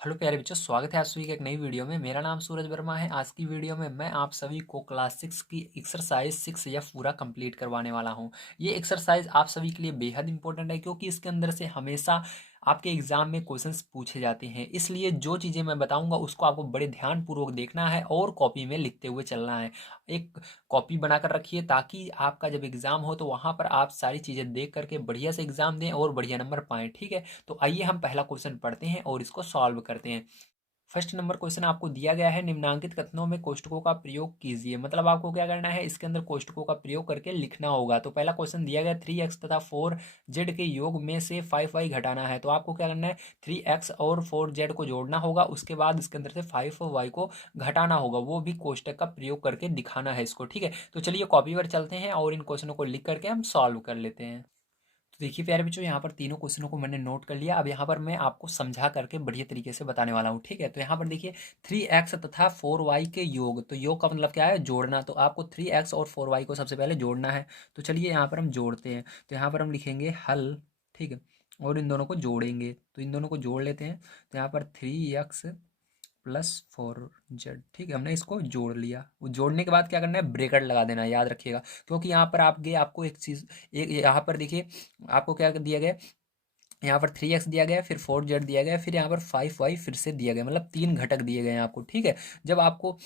Hello प्यारे बच्चों, स्वागत है आप सभी के एक नई वीडियो में। मेरा नाम सूरज वर्मा है। आज की वीडियो में मैं आप सभी को क्लास 6 की एक्सरसाइज 6F पूरा कंप्लीट करवाने वाला हूं। ये एक्सरसाइज आप सभी के लिए बेहद इंपॉर्टेंट है, क्योंकि इसके अंदर से हमेशा आपके एग्जाम में क्वेश्चंस पूछे जाते हैं। इसलिए जो चीज़ें मैं बताऊंगा उसको आपको बड़े ध्यानपूर्वक देखना है और कॉपी में लिखते हुए चलना है। एक कॉपी बनाकर रखिए ताकि आपका जब एग्जाम हो तो वहाँ पर आप सारी चीज़ें देख करके बढ़िया से एग्जाम दें और बढ़िया नंबर पाएं। ठीक है, तो आइए हम पहला क्वेश्चन पढ़ते हैं और इसको सॉल्व करते हैं। फर्स्ट नंबर क्वेश्चन आपको दिया गया है, निम्नांकित कथनों में कोष्ठकों का प्रयोग कीजिए। मतलब आपको क्या करना है, इसके अंदर कोष्ठकों का प्रयोग करके लिखना होगा। तो पहला क्वेश्चन दिया गया 3x तथा 4z के योग में से 5y घटाना है। तो आपको क्या करना है, 3x और 4z को जोड़ना होगा, उसके बाद इसके अंदर से 5y को घटाना होगा, वो भी कोष्टक का प्रयोग करके दिखाना है इसको। ठीक है, तो चलिए कॉपी पर चलते हैं और इन क्वेश्चनों को लिख करके हम सॉल्व कर लेते हैं। तो देखिए प्यारे बच्चों, यहाँ पर तीनों क्वेश्चनों को मैंने नोट कर लिया। अब यहाँ पर मैं आपको समझा करके बढ़िया तरीके से बताने वाला हूँ। ठीक है, तो यहाँ पर देखिए 3x तथा 4y के योग, तो योग का मतलब क्या है, जोड़ना। तो आपको 3x और 4y को सबसे पहले जोड़ना है। तो चलिए यहाँ पर हम जोड़ते हैं। तो यहाँ पर हम लिखेंगे हल। ठीक है, और इन दोनों को जोड़ेंगे, तो इन दोनों को जोड़ लेते हैं। तो यहाँ पर 3x प्लस 4z, ठीक है, हमने इसको जोड़ लिया। वो जोड़ने के बाद क्या करना है, ब्रेकेट लगा देना है, याद रखिएगा। क्योंकि यहाँ पर आपको एक चीज़, एक यहाँ पर देखिए आपको क्या दिया गया, यहाँ पर 3x दिया गया, फिर 4z दिया गया, फिर यहाँ पर 5y फिर से दिया गया, मतलब तीन घटक दिए गए हैं आपको। ठीक है, जब आपको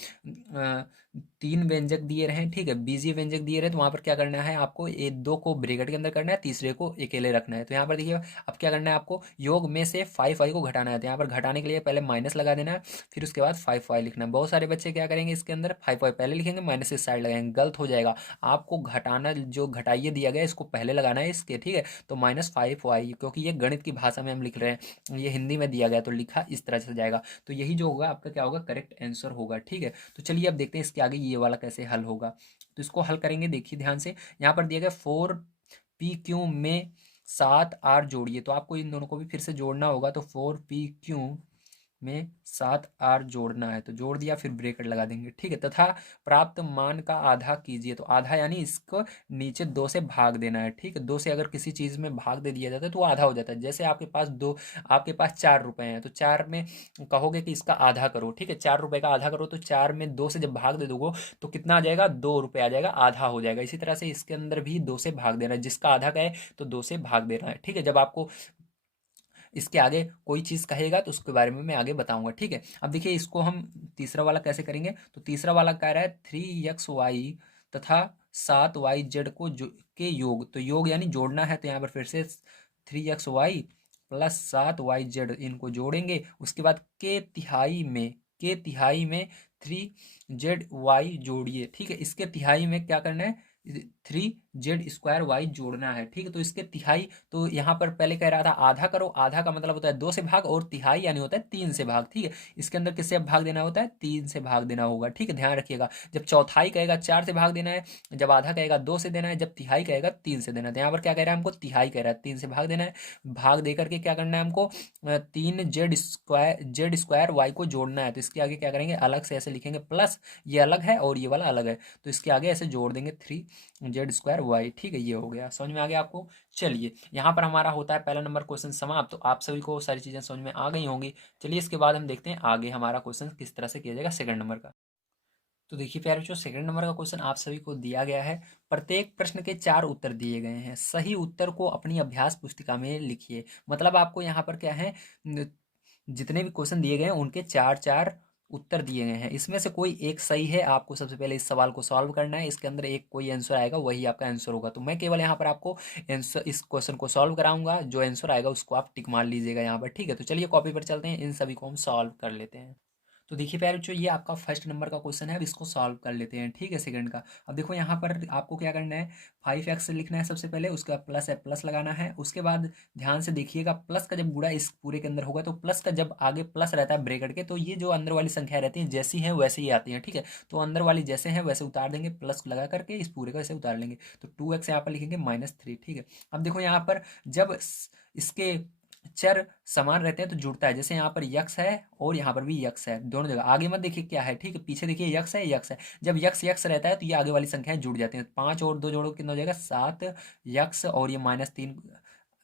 तीन व्यंजक दिए रहे, ठीक है, बीजीय व्यंजक दिए रहे, तो वहाँ पर क्या करना है, आपको ये दो को ब्रैकेट के अंदर करना है, तीसरे को अकेले रखना है। तो यहाँ पर देखिए अब क्या करना है, आपको योग में से 5y को घटाना है। तो यहाँ पर घटाने के लिए पहले माइनस लगा देना है, फिर उसके बाद 5y लिखना है। बहुत सारे बच्चे क्या करेंगे, इसके अंदर 5y पहले लिखेंगे, माइनस इस साइड लगाएंगे, गलत हो जाएगा। आपको घटाना, जो घटाइए दिया गया इसको पहले लगाना है इसके। ठीक है, तो -5y, क्योंकि ये गणित की भाषा में हम लिख रहे हैं, ये हिंदी में दिया गया तो लिखा इस तरह से जाएगा। तो यही जो होगा आपका क्या होगा, करेक्ट आंसर होगा। ठीक है, तो चलिए अब देखते हैं इसके आगे ये वाला कैसे हल होगा। तो इसको हल करेंगे, देखिए ध्यान से। यहाँ पर दिया गया 4PQ में 7R जोड़िए। तो आपको इन दोनों को भी फिर से जोड़ना होगा। तो 4PQ में 7R जोड़ना है, तो जोड़ दिया, फिर ब्रेकेट लगा देंगे। ठीक है, तथा प्राप्त मान का आधा कीजिए। तो आधा यानी इसको नीचे 2 से भाग देना है। ठीक है, 2 से अगर किसी चीज़ में भाग दे दिया जाता है तो वो आधा हो जाता है। जैसे आपके पास 4 रुपए हैं, तो 4 में कहोगे कि इसका आधा करो। ठीक है, 4 रुपए का आधा करो, तो 4 में 2 से जब भाग दे दोगे तो कितना आ जाएगा, 2 रुपये आ जाएगा, आधा हो जाएगा। इसी तरह से इसके अंदर भी 2 से भाग देना है, जिसका आधा का है तो 2 से भाग देना है। ठीक है, जब आपको इसके आगे कोई चीज़ कहेगा तो उसके बारे में मैं आगे बताऊंगा। ठीक है, अब देखिए इसको हम तीसरा वाला कैसे करेंगे। तो तीसरा वाला कह रहा है 3xy तथा 7yz के योग। तो योग यानी जोड़ना है, तो यहाँ पर फिर से 3xy प्लस 7yz, इनको जोड़ेंगे। उसके बाद के तिहाई में 3zy जोड़िए। ठीक है, इसके तिहाई में क्या करना है, 3z² जोड़ना है। ठीक है, तो इसके तिहाई, तो यहाँ पर पहले कह रहा था आधा करो, आधा का मतलब होता है 2 से भाग, और तिहाई यानी होता है 3 से भाग। ठीक है, इसके अंदर किससे भाग देना होता है, 3 से भाग देना होगा। ठीक है, ध्यान रखिएगा। जब चौथाई कहेगा 4 से भाग देना है, जब आधा कहेगा 2 से देना है, जब तिहाई कहेगा 3 से देना है। तो यहाँ पर क्या कह रहा है, हमको तिहाई कह रहा है, 3 से भाग देना है। भाग दे करके क्या करना है हमको, 3z² को जोड़ना है। तो इसके आगे क्या करेंगे, अलग से ऐसे लिखेंगे, प्लस ये अलग है और ये वाला अलग है, तो इसके आगे ऐसे जोड़ देंगे 3z²y। ठीक है, ये हो गया, समझ में आ गया आपको। चलिए यहाँ पर हमारा होता है पहला नंबर क्वेश्चन समाप्त। तो आप सभी को सारी चीज़ें समझ में आ गई होंगी। चलिए इसके बाद हम देखते हैं आगे हमारा क्वेश्चन किस तरह से किया जाएगा सेकंड नंबर का। तो देखिए प्यारे बच्चों, सेकंड नंबर का क्वेश्चन आप सभी को दिया गया है। प्रत्येक प्रश्न के 4 उत्तर दिए गए हैं, सही उत्तर को अपनी अभ्यास पुस्तिका में लिखिए। मतलब आपको यहाँ पर क्या है, जितने भी क्वेश्चन दिए गए हैं उनके 4 4 उत्तर दिए गए हैं, इसमें से कोई एक सही है। आपको सबसे पहले इस सवाल को सॉल्व करना है, इसके अंदर एक कोई आंसर आएगा, वही आपका आंसर होगा। तो मैं केवल यहाँ पर आपको आंसर, इस क्वेश्चन को सॉल्व कराऊंगा, जो आंसर आएगा उसको आप टिक मार लीजिएगा यहाँ पर। ठीक है, तो चलिए कॉपी पर चलते हैं, इन सभी को हम सॉल्व कर लेते हैं। तो देखिए प्यारे बच्चों, ये आपका फर्स्ट नंबर का क्वेश्चन है। अब इसको सॉल्व कर लेते हैं। ठीक है, सेकंड का। अब देखो यहाँ पर आपको क्या करना है, 5x लिखना है सबसे पहले, उसके बाद प्लस है, प्लस लगाना है। उसके बाद ध्यान से देखिएगा, प्लस का जब गुणा इस पूरे के अंदर होगा, तो प्लस का जब आगे प्लस रहता है ब्रैकेट के, तो ये जो अंदर वाली संख्या रहती है जैसी है वैसे ही आती है। ठीक है, तो अंदर वाली जैसे है वैसे उतार देंगे, प्लस लगा करके इस पूरे को ऐसे उतार लेंगे। तो 2x यहाँ पर लिखेंगे -3। ठीक है, अब देखो यहाँ पर जब इसके चर समान रहते हैं तो जुड़ता है। जैसे यहाँ पर यक्स है और यहाँ पर भी यक्स है, दोनों जगह। आगे मत देखिए क्या है, ठीक है, पीछे देखिए यक्स है, यक्स है। जब यक्स यक्स रहता है तो ये आगे वाली संख्याएं जुड़ जाती हैं। 5 और 2 जोड़ो कितना हो जाएगा, 7 यक्स, और ये -3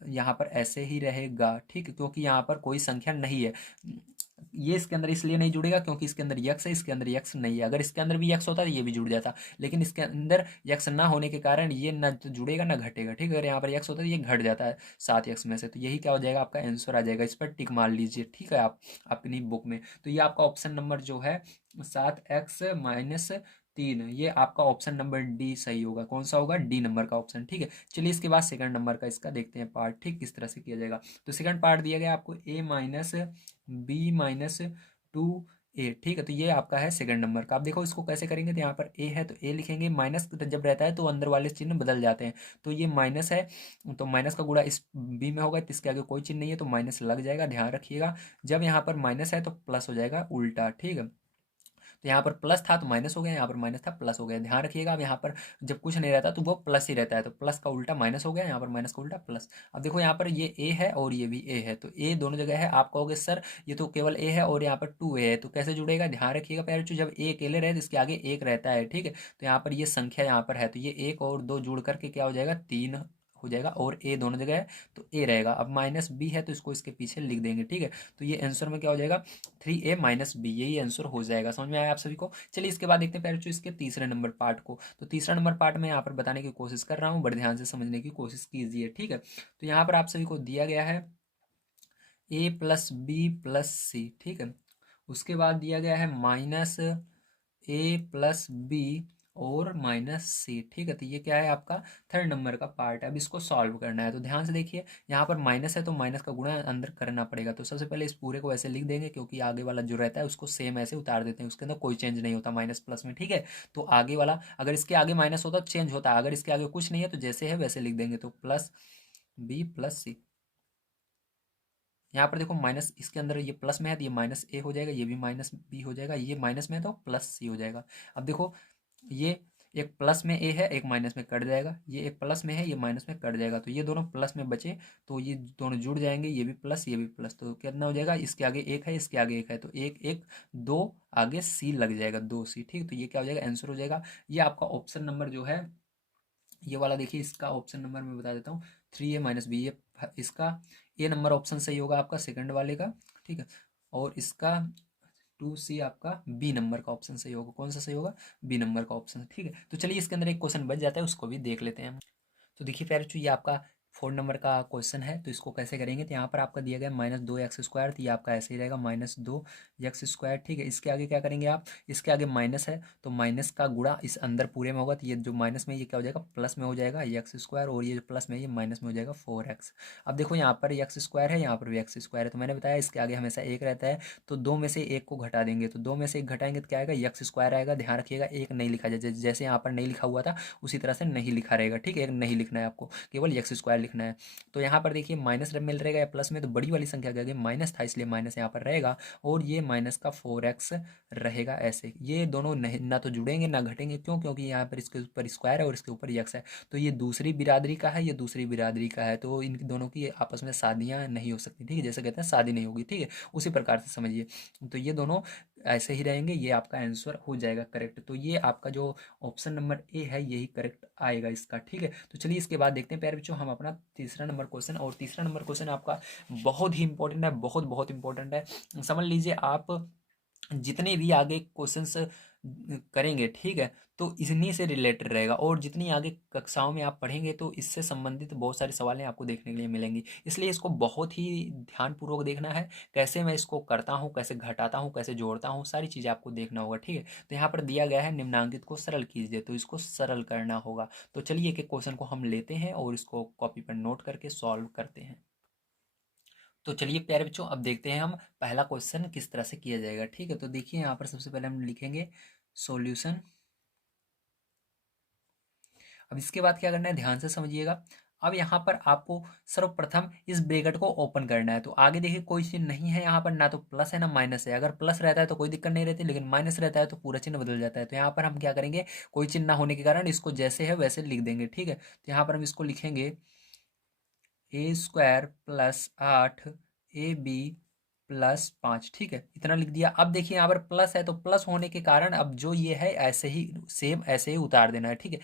यहाँ पर ऐसे ही रहेगा। ठीक है, क्योंकि यहाँ पर कोई संख्या नहीं है। ये इसके अंदर इसलिए नहीं जुड़ेगा क्योंकि इसके अंदर यक्स है, इसके अंदर यक्स नहीं है। अगर इसके अंदर भी यक्स होता तो ये भी जुड़ जाता, लेकिन इसके अंदर यक्स ना होने के कारण ये ना तो जुड़ेगा ना घटेगा, ठीक है। अगर यहाँ पर यक्स होता है तो ये घट जाता है 7 यक्स में से, तो यही क्या हो जाएगा, आपका आंसर आ जाएगा। इस पर टिक मार लीजिए, ठीक है, आप अपनी बुक में। तो ये आपका ऑप्शन नंबर जो है 7x-3, ये आपका ऑप्शन नंबर डी सही होगा। कौन सा होगा, डी नंबर का ऑप्शन, ठीक है। चलिए इसके बाद सेकंड नंबर का इसका देखते हैं पार्ट, ठीक, किस तरह से किया जाएगा। तो सेकंड पार्ट दिया गया आपको a-b-2a, ठीक है। तो ये आपका है सेकंड नंबर का। आप देखो इसको कैसे करेंगे, तो यहाँ पर a है तो a लिखेंगे, माइनस जब रहता है तो अंदर वाले चिन्ह बदल जाते हैं। तो ये माइनस है तो माइनस का गुणा इस b में होगा, तो इसके आगे कोई चिन्ह नहीं है तो माइनस लग जाएगा, ध्यान रखिएगा। जब यहाँ पर माइनस है तो प्लस हो जाएगा उल्टा, ठीक है। तो यहाँ पर प्लस था तो माइनस हो गया, यहाँ पर माइनस था प्लस हो गया, ध्यान रखिएगा। अब यहाँ पर जब कुछ नहीं रहता तो वो प्लस ही रहता है, तो प्लस का उल्टा माइनस हो गया, यहाँ पर माइनस का उल्टा प्लस। अब देखो यहाँ पर ये ए है और ये भी ए है, तो ए दोनों जगह है। आप कहोगे सर ये तो केवल ए है और यहाँ पर 2a है, तो कैसे जुड़ेगा, ध्यान रखिएगा प्यारे बच्चों। जब ए अकेले रहे तो इसके आगे एक रहता है, ठीक है। तो यहाँ पर ये संख्या यहाँ पर है, तो ये 1 और 2 जुड़ करके क्या हो जाएगा, 3 हो जाएगा, और ए दोनों जगह है तो ए रहेगा। अब माइनस बी है तो इसको इसके पीछे लिख देंगे, ठीक है। तो ये आंसर में क्या हो जाएगा, 3a-b, यही आंसर हो जाएगा। समझ में आया आप सभी को। चलिए इसके बाद देखते हैं प्यारे बच्चों इसके तीसरे नंबर पार्ट को। तो तीसरा नंबर पार्ट में यहाँ पर बताने की कोशिश कर रहा हूँ, बड़े ध्यान से समझने की कोशिश कीजिए, ठीक है। तो यहाँ पर आप सभी को दिया गया है a+b+c, ठीक है। उसके बाद दिया गया है -a+b और -c, ठीक है। तो ये क्या है, आपका थर्ड नंबर का पार्ट है। अब इसको सॉल्व करना है, तो ध्यान से देखिए, यहाँ पर माइनस है तो माइनस का गुणा अंदर करना पड़ेगा। तो सबसे पहले इस पूरे को ऐसे लिख देंगे, क्योंकि आगे वाला जो रहता है उसको सेम ऐसे उतार देते हैं, उसके अंदर कोई चेंज नहीं होता माइनस प्लस में, ठीक है। तो आगे वाला अगर इसके आगे माइनस होता तो चेंज होता, अगर इसके आगे कुछ नहीं है तो जैसे है वैसे लिख देंगे। तो +b+c, यहाँ पर देखो माइनस इसके अंदर ये प्लस में है तो ये माइनस ए हो जाएगा, ये भी माइनस बी हो जाएगा, ये माइनस में है तो प्लस सी हो जाएगा। अब देखो ये एक प्लस में ए है, एक माइनस में कट जाएगा, ये एक प्लस में है, ये माइनस में कट जाएगा, तो ये दोनों प्लस में बचे तो ये दोनों जुड़ जाएंगे, ये भी प्लस ये भी प्लस, तो कितना हो जाएगा, इसके आगे एक है इसके आगे एक है, तो एक एक दो आगे सी लग जाएगा, 2c, ठीक। तो ये क्या हो जाएगा, आंसर हो जाएगा। ये आपका ऑप्शन नंबर जो है ये वाला, देखिए इसका ऑप्शन नंबर मैं बता देता हूँ, 3a-b, ये इसका ए नंबर ऑप्शन सही होगा आपका सेकंड वाले का, ठीक है। और इसका 2c आपका बी नंबर का ऑप्शन सही होगा। कौन सा सही होगा, बी नंबर का ऑप्शन, ठीक है। तो चलिए इसके अंदर एक क्वेश्चन बच जाता है, उसको भी देख लेते हैं हम। तो देखिए प्यारे बच्चों, ये आपका 4 नंबर का क्वेश्चन है, तो इसको कैसे करेंगे, तो यहाँ पर आपका दिया गया -2x², तो ये आपका ऐसे ही रहेगा -2x², ठीक है। इसके आगे क्या करेंगे आप, इसके आगे माइनस है तो माइनस का गुणा इस अंदर पूरे में होगा, तो ये जो माइनस में ये क्या हो जाएगा, प्लस में हो जाएगा x², और ये जो प्लस में ये माइनस में हो जाएगा 4x। अब देखो यहाँ पर x² है, यहाँ पर भी x² है, तो मैंने बताया इसके आगे हमेशा एक रहता है, तो 2 में से 1 को घटा देंगे, तो 2 में से 1 घटाएंगे तो क्या आएगा, x² आएगा। ध्यान रखिएगा एक नहीं लिखा जाए, जैसे यहाँ पर नहीं लिखा हुआ था उसी तरह से नहीं लिखा रहेगा, ठीक है। एक नहीं लिखना है आपको, केवल x² लिखना है। तो यहाँ पर देखिए माइनस मिल रहेगा या प्लस में, तो बड़ी वाली संख्या के आगे माइनस था इसलिए माइनस यहाँ पर रहेगा, और ये माइनस का 4x रहेगा ऐसे। ये दोनों नहीं ना तो जुड़ेंगे ना घटेंगे, क्यों, क्योंकि यहाँ पर इसके ऊपर स्क्वायर है और इसके ऊपर यक्स है, तो ये दूसरी बिरादरी का है, ये दूसरी बिरादरी का है, तो इन दोनों की आपस में शादियाँ नहीं हो सकती, ठीक है। जैसे कहते हैं शादी नहीं होगी, ठीक है, उसी प्रकार से समझिए। तो ये दोनों ऐसे ही रहेंगे, ये आपका आंसर हो जाएगा करेक्ट। तो ये आपका जो ऑप्शन नंबर ए है यही करेक्ट आएगा इसका, ठीक है। तो चलिए इसके बाद देखते हैं प्यारे बच्चों हम अपना तीसरा नंबर क्वेश्चन, और तीसरा नंबर क्वेश्चन आपका बहुत ही इंपॉर्टेंट है, बहुत बहुत इंपॉर्टेंट है। समझ लीजिए आप जितने भी आगे क्वेश्चंस करेंगे, ठीक है, तो इन्हीं से रिलेटेड रहेगा, और जितनी आगे कक्षाओं में आप पढ़ेंगे तो इससे संबंधित बहुत सारी सवालें आपको देखने के लिए मिलेंगी, इसलिए इसको बहुत ही ध्यानपूर्वक देखना है। कैसे मैं इसको करता हूँ, कैसे घटाता हूँ, कैसे जोड़ता हूँ, सारी चीज़ें आपको देखना होगा, ठीक है। तो यहाँ पर दिया गया है निम्नांकित को सरल कीजिए, तो इसको सरल करना होगा। तो चलिए एक एक क्वेश्चन को हम लेते हैं और इसको कॉपी पर नोट करके सॉल्व करते हैं। तो चलिए प्यारे बच्चों अब देखते हैं हम पहला क्वेश्चन किस तरह से किया जाएगा, ठीक है। तो देखिए यहाँ पर सबसे पहले हम लिखेंगे सॉल्यूशन। अब इसके बाद क्या करना है, ध्यान से समझिएगा। अब यहाँ पर आपको सर्वप्रथम इस ब्रैकेट को ओपन करना है, तो आगे देखिए कोई चिन्ह नहीं है यहाँ पर, ना तो प्लस है ना माइनस है। अगर प्लस रहता है तो कोई दिक्कत नहीं रहती, लेकिन माइनस रहता है तो पूरा चिन्ह बदल जाता है। तो यहाँ पर हम क्या करेंगे, कोई चिन्ह ना होने के कारण इसको जैसे है वैसे लिख देंगे, ठीक है। तो यहाँ पर हम इसको लिखेंगे a² + 8ab + 5, ठीक है, इतना लिख दिया। अब देखिए यहाँ पर प्लस है, तो प्लस होने के कारण अब जो ये है ऐसे ही सेम ऐसे ही उतार देना है, ठीक है।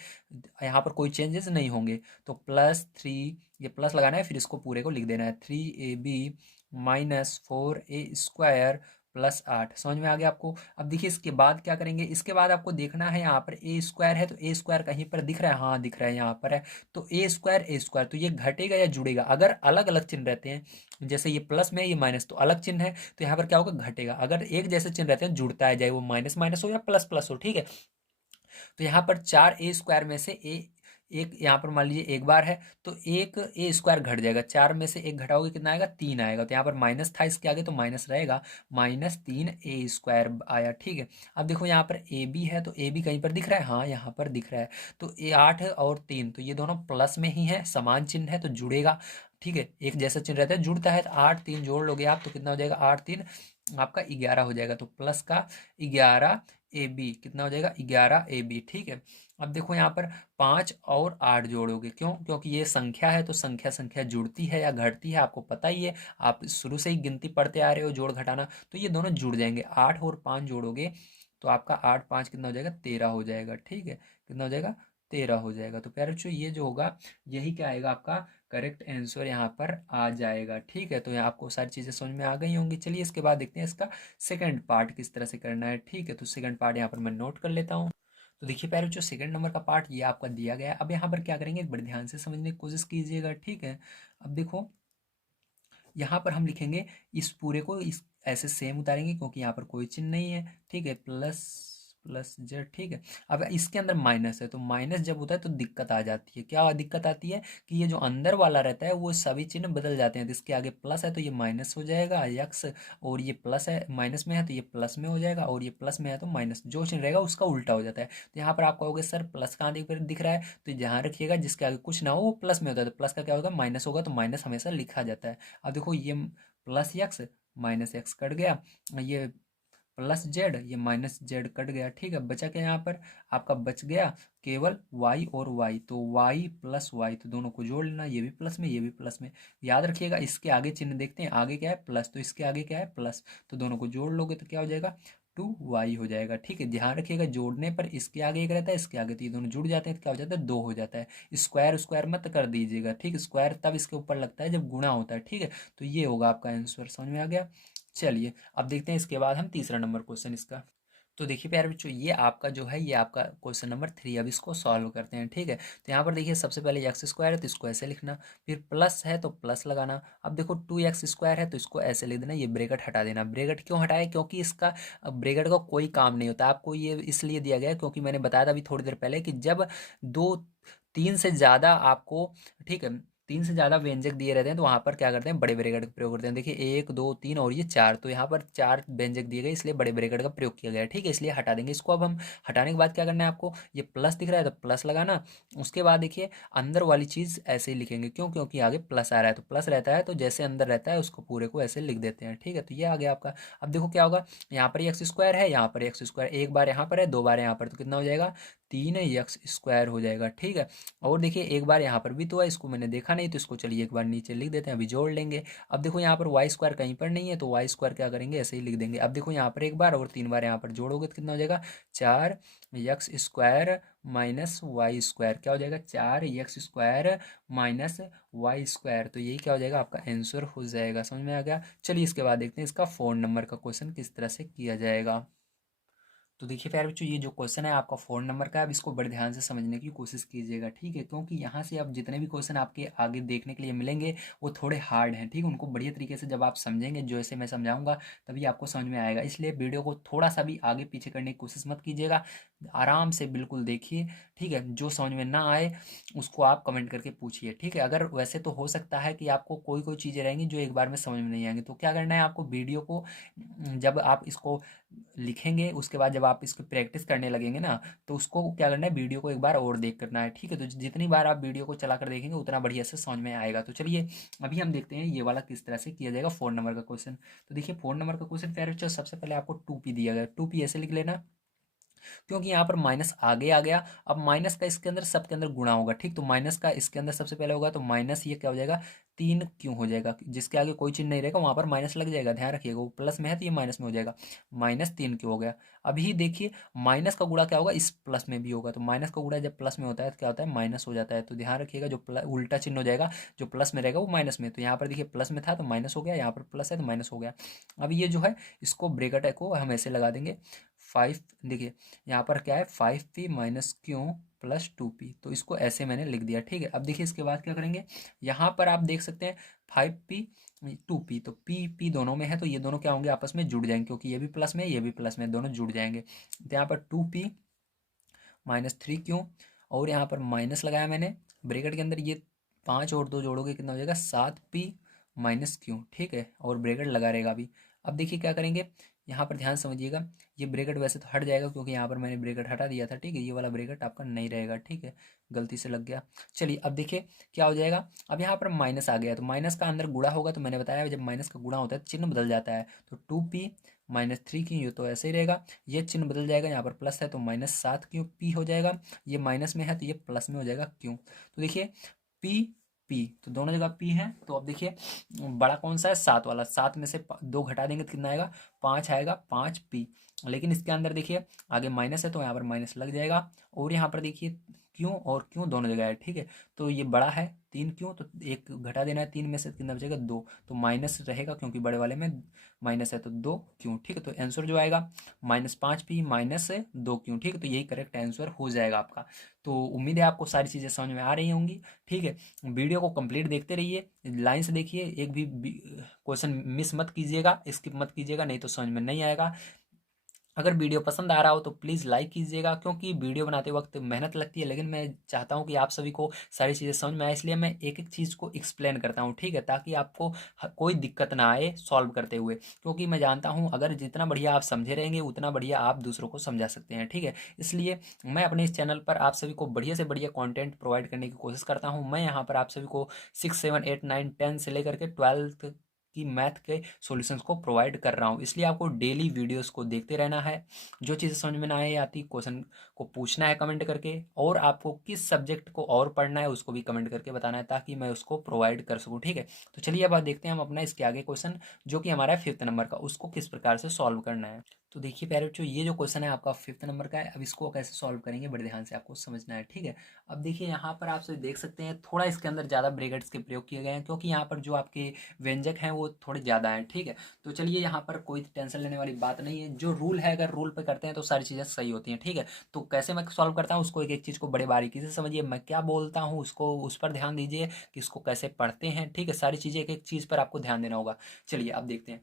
यहाँ पर कोई चेंजेस नहीं होंगे। तो +3, ये प्लस लगाना है, फिर इसको पूरे को लिख देना है, 3ab - 4a² +8। समझ में आ गया आपको। अब देखिए इसके बाद क्या करेंगे, इसके बाद आपको देखना है यहाँ पर ए स्क्वायर है तो ए स्क्वायर कहीं पर दिख रहा है, हाँ दिख रहा है यहाँ पर है, तो ए स्क्वायर तो ये घटेगा या जुड़ेगा। अगर अलग अलग चिन्ह रहते हैं, जैसे ये प्लस में ये माइनस, तो अलग चिन्ह है तो यहाँ पर क्या होगा, घटेगा। अगर एक जैसे चिन्ह रहते हैं जुड़ता है, चाहे वो माइनस माइनस हो या प्लस प्लस हो, ठीक है। तो यहाँ पर 4a² में से ए एक, यहाँ पर मान लीजिए एक बार है तो एक ए स्क्वायर घट जाएगा, 4 में से एक घटाओगे कितना आएगा, 3 आएगा। तो यहाँ पर माइनस था इसके आगे तो माइनस रहेगा, -3a² आया, ठीक है। अब देखो यहाँ पर ए बी है तो ए बी कहीं पर दिख रहा है, हाँ यहाँ पर दिख रहा है। तो 8 और 3 तो ये दोनों प्लस में ही है, समान चिन्ह है तो जुड़ेगा, ठीक है। एक जैसा चिन्ह रहता है जुड़ता है, तो 8 3 जोड़ लोगे आप तो कितना हो जाएगा, 8 3 आपका 11 हो जाएगा। तो प्लस का 11 ए बी कितना हो जाएगा, 11 ए बी, ठीक है। अब देखो यहाँ पर 5 और 8 जोड़ोगे, क्यों, क्योंकि ये संख्या है तो संख्या संख्या जुड़ती है या घटती है आपको पता ही है, आप शुरू से ही गिनती पढ़ते आ रहे हो जोड़ घटाना, तो ये दोनों जुड़ जाएंगे। 8 और 5 जोड़ोगे तो आपका 8 5 कितना हो जाएगा, 13 हो जाएगा, ठीक है। कितना हो जाएगा, 13 हो जाएगा। तो प्यारे बच्चों ये जो होगा यही क्या आएगा, आपका करेक्ट आंसर यहाँ पर आ जाएगा, ठीक है। तो यहाँ आपको सारी चीज़ें समझ में आ गई होंगी। चलिए इसके बाद देखते हैं इसका सेकंड पार्ट किस तरह से करना है, ठीक है। तो सेकंड पार्ट यहाँ पर मैं नोट कर लेता हूँ। तो देखिए प्यारे बच्चों सेकंड नंबर का पार्ट ये आपका दिया गया है। अब यहाँ पर क्या करेंगे, बड़े ध्यान से समझने की कोशिश कीजिएगा, ठीक है। अब देखो यहाँ पर हम लिखेंगे इस पूरे को इस ऐसे सेम उतारेंगे क्योंकि यहाँ पर कोई चिन्ह नहीं है, ठीक है, प्लस प्लस जेड, ठीक है। अब इसके अंदर माइनस है तो माइनस जब होता है तो दिक्कत आ जाती है, क्या दिक्कत आती है कि ये जो अंदर वाला रहता है वो सभी चिन्ह बदल जाते हैं। तो इसके आगे प्लस है तो ये माइनस हो जाएगा यक्स, और ये प्लस है माइनस में है तो ये प्लस में हो जाएगा, और ये प्लस में है तो माइनस, जो चिन्ह रहेगा उसका उल्टा हो जाता है। तो यहाँ पर आप कहोगे सर प्लस कहाँ दिख रहा है, तो ध्यान रखिएगा जिसके आगे कुछ ना हो वो प्लस में होता है, तो प्लस का क्या होगा, माइनस होगा, तो माइनस हमेशा लिखा जाता है। अब देखो ये plus x minus x cut गया, ये प्लस जेड ये माइनस जेड कट गया, ठीक है। बचा क्या यहाँ पर आपका, बच गया केवल वाई और वाई, तो वाई प्लस वाई, तो दोनों को जोड़ लेना, ये भी प्लस में ये भी प्लस में। याद रखिएगा इसके आगे चिन्ह देखते हैं, आगे क्या है प्लस, तो इसके आगे क्या है प्लस, तो दोनों को जोड़ लोगे तो क्या हो जाएगा, 2y हो जाएगा, ठीक है। ध्यान रखिएगा जोड़ने पर इसके आगे एक रहता है इसके आगे, तो ये दोनों जुड़ जाते हैं तो क्या हो जाता है, 2 हो जाता है। स्क्वायर स्क्वायर मत कर दीजिएगा, ठीक, स्क्वायर तब इसके ऊपर लगता है जब गुणा होता है, ठीक है। तो ये होगा आपका आंसर, समझ में आ गया। चलिए अब देखते हैं इसके बाद हम तीसरा नंबर क्वेश्चन इसका। तो देखिए प्यारे बच्चों ये आपका जो है ये आपका क्वेश्चन नंबर 3, अब इसको सॉल्व करते हैं, ठीक है। तो यहाँ पर देखिए सबसे पहले एक्स स्क्वायर है तो इसको ऐसे लिखना, फिर प्लस है तो प्लस लगाना। अब देखो 2x² है तो इसको ऐसे लिख देना, ये ब्रैकेट हटा देना। ब्रैकेट क्यों हटाए, क्योंकि इसका ब्रैकेट का कोई काम नहीं होता, आपको ये इसलिए दिया गया है क्योंकि मैंने बताया था अभी थोड़ी देर पहले कि जब दो तीन से ज़्यादा आपको, ठीक है, तीन से ज़्यादा व्यंजक दिए रहते हैं तो वहाँ पर क्या करते हैं, बड़े ब्रैकेट का प्रयोग करते हैं। देखिए 1 2 3 और ये 4, तो यहाँ पर 4 व्यंजक दिए गए इसलिए बड़े ब्रैकेट का प्रयोग किया गया है, ठीक है। इसलिए हटा देंगे इसको। अब हम हटाने के बाद क्या करना है आपको, ये प्लस दिख रहा है तो प्लस लगाना। उसके बाद देखिए अंदर वाली चीज़ ऐसे ही लिखेंगे, क्यों, क्योंकि आगे प्लस आ रहा है तो प्लस रहता है तो जैसे अंदर रहता है उसको पूरे को ऐसे लिख देते हैं, ठीक है। तो ये आ गया आपका। अब देखो क्या होगा, यहाँ पर x² है, यहाँ पर x², एक बार यहाँ पर है, दो बार यहाँ पर, तो कितना हो जाएगा, 3x² हो जाएगा, ठीक है। और देखिए एक बार यहाँ पर भी तो है, इसको मैंने देखा नहीं तो इसको चलिए एक बार नीचे लिख देते हैं, अभी जोड़ लेंगे। अब देखो यहाँ पर y² कहीं पर नहीं है तो y² क्या करेंगे, ऐसे ही लिख देंगे। अब देखो यहाँ पर एक बार और 3 बार यहाँ पर जोड़ोगे तो कितना हो जाएगा, 4x² माइनस y², क्या हो जाएगा, 4x² माइनस y²। तो यही क्या हो जाएगा, आपका आंसर हो जाएगा, समझ में आ गया। चलिए इसके बाद देखते हैं इसका 4 नंबर का क्वेश्चन किस तरह से किया जाएगा। तो देखिए प्यारे बच्चों ये जो क्वेश्चन है आपका 4 नंबर का है, अब इसको बड़े ध्यान से समझने की कोशिश कीजिएगा, ठीक है। क्योंकि यहाँ से अब जितने भी क्वेश्चन आपके आगे देखने के लिए मिलेंगे वो थोड़े हार्ड हैं, ठीक है। उनको बढ़िया तरीके से जब आप समझेंगे जैसे मैं समझाऊंगा तभी आपको समझ में आएगा, इसलिए वीडियो को थोड़ा सा भी आगे पीछे करने की कोशिश मत कीजिएगा, आराम से बिल्कुल देखिए, ठीक है। जो समझ में ना आए उसको आप कमेंट करके पूछिए, ठीक है। अगर वैसे तो हो सकता है कि आपको कोई कोई चीज़ें रहेंगी जो एक बार में समझ में नहीं आएंगी, तो क्या करना है आपको, वीडियो को जब आप इसको लिखेंगे उसके बाद जब आप इसको प्रैक्टिस करने लगेंगे ना तो उसको क्या करना है, वीडियो को एक बार और देख करना है, ठीक है। तो जितनी बार आप वीडियो को चला कर देखेंगे उतना बढ़िया से समझ में आएगा। तो चलिए अभी हम देखते हैं ये वाला किस तरह से किया जाएगा 4 नंबर का क्वेश्चन। तो देखिए 4 नंबर का क्वेश्चन प्यारे बच्चों सबसे पहले आपको 2p दिया गया, 2p ऐसे लिख लेना। क्योंकि यहाँ पर माइनस आगे आ गया। अब माइनस का इसके अंदर सबके अंदर गुणा होगा, ठीक। तो माइनस का इसके अंदर सबसे पहले होगा, तो माइनस ये क्या हो जाएगा, 3 क्यों हो जाएगा, जिसके आगे कोई चिन्ह नहीं रहेगा वहां पर माइनस लग जाएगा, ध्यान रखिएगा। वो प्लस में है तो ये माइनस में हो जाएगा, -3 क्यों हो गया। अभी देखिए माइनस का गुणा क्या होगा, इस प्लस में भी होगा। तो माइनस का गुणा जब प्लस में होता है तो क्या होता है, माइनस हो जाता है। तो ध्यान रखिएगा, जो उल्टा चिन्ह हो जाएगा, जो प्लस में रहेगा वो माइनस में। तो यहाँ पर देखिए प्लस में था तो माइनस हो गया, यहाँ पर प्लस है तो माइनस हो गया। अब ये जो है इसको ब्रेकेट को हम ऐसे लगा देंगे, 5, देखिए यहाँ पर क्या है, 5p minus Q plus 2p। तो इसको ऐसे मैंने लिख दिया, ठीक है। अब देखिए इसके बाद क्या करेंगे, यहाँ पर आप देख सकते हैं 5p 2p, तो p दोनों में है तो ये दोनों क्या होंगे, आपस में जुड़ जाएंगे, क्योंकि ये भी प्लस में ये भी प्लस में, दोनों जुड़ जाएंगे। तो यहाँ पर 2p -3q, और यहाँ पर माइनस लगाया मैंने ब्रेकेट के अंदर, ये 5 और 2 जोड़ोगे कितना हो जाएगा, 7p माइनस क्यू, ठीक है। और ब्रेकेट लगा रहेगा अभी। अब देखिए क्या करेंगे, यहाँ पर ध्यान समझिएगा, ये ब्रेकेट वैसे तो हट जाएगा क्योंकि यहाँ पर मैंने ब्रेकेट हटा दिया था, ठीक है। ये वाला ब्रेकेट आपका नहीं रहेगा, ठीक है, गलती से लग गया। चलिए अब देखिए क्या हो जाएगा, अब यहाँ पर माइनस आ गया, तो माइनस का अंदर गुणा होगा, तो मैंने बताया जब माइनस का गुणा होता है तो चिन्ह बदल जाता है। तो 2p -3q, तो ऐसे ही रहेगा, ये चिन्ह बदल जाएगा, यहाँ पर प्लस है तो -7q हो जाएगा, ये माइनस में है तो ये प्लस में हो जाएगा क्यों। तो देखिए पी पी, तो दोनों जगह पी है। तो अब देखिए बड़ा कौन सा है, 7 वाला, 7 में से 2 घटा देंगे तो कितना आएगा, 5 आएगा, 5p। लेकिन इसके अंदर देखिए आगे माइनस है तो यहाँ पर माइनस लग जाएगा। और यहाँ पर देखिए क्यों और क्यों दोनों जगह है, ठीक है। तो ये बड़ा है 3 क्यों, तो एक घटा देना है, 3 में से कितना बचेगा, 2। तो माइनस रहेगा क्योंकि बड़े वाले में माइनस है, तो 2 क्यों, ठीक है। तो आंसर जो आएगा -5p -2 क्यों, ठीक है। तो यही करेक्ट आंसर हो जाएगा आपका। तो उम्मीद है आपको सारी चीज़ें समझ में आ रही होंगी, ठीक है। वीडियो को कंप्लीट देखते रहिए, लाइन से देखिए, एक भी क्वेश्चन मिस मत कीजिएगा, स्किप मत कीजिएगा, नहीं तो समझ में नहीं आएगा। अगर वीडियो पसंद आ रहा हो तो प्लीज़ लाइक कीजिएगा, क्योंकि वीडियो बनाते वक्त मेहनत लगती है, लेकिन मैं चाहता हूं कि आप सभी को सारी चीज़ें समझ में आए, इसलिए मैं एक एक चीज़ को एक्सप्लेन करता हूं, ठीक है, ताकि आपको कोई दिक्कत ना आए सॉल्व करते हुए। क्योंकि मैं जानता हूं अगर जितना बढ़िया आप समझे रहेंगे उतना बढ़िया आप दूसरों को समझा सकते हैं, ठीक है। इसलिए मैं अपने इस चैनल पर आप सभी को बढ़िया से बढ़िया कॉन्टेंट प्रोवाइड करने की कोशिश करता हूँ। मैं यहाँ पर आप सभी को 6, 7, 8, 9, 10 से लेकर के 12th की मैथ के सॉल्यूशंस को प्रोवाइड कर रहा हूँ। इसलिए आपको डेली वीडियोस को देखते रहना है। जो चीज़ें समझ में ना आए आती, क्वेश्चन को पूछना है कमेंट करके, और आपको किस सब्जेक्ट को और पढ़ना है उसको भी कमेंट करके बताना है, ताकि मैं उसको प्रोवाइड कर सकूँ, ठीक है। तो चलिए अब देखते हैं हम अपना इसके आगे क्वेश्चन, जो कि हमारा है 5th नंबर का, उसको किस प्रकार से सॉल्व करना है। तो देखिए प्यारे बच्चों, ये जो क्वेश्चन है आपका 5th नंबर का है। अब इसको कैसे सॉल्व करेंगे बड़े ध्यान से आपको समझना है, ठीक है। अब देखिए यहाँ पर आप सब देख सकते हैं थोड़ा इसके अंदर ज़्यादा ब्रैकेट्स के प्रयोग किए गए हैं, क्योंकि यहाँ पर जो आपके व्यंजक हैं वो थोड़े ज़्यादा हैं, ठीक है। तो चलिए यहाँ पर कोई टेंशन लेने वाली बात नहीं है, जो रूल है अगर रूल पे करते हैं तो सारी चीज़ें सही होती हैं, ठीक है। तो कैसे मैं सॉल्व करता हूँ उसको, एक एक चीज़ को बड़े बारीकी से समझिए, मैं क्या बोलता हूँ उसको उस पर ध्यान दीजिए कि इसको कैसे पढ़ते हैं, ठीक है। सारी चीज़ें एक एक चीज़ पर आपको ध्यान देना होगा। चलिए अब देखते हैं।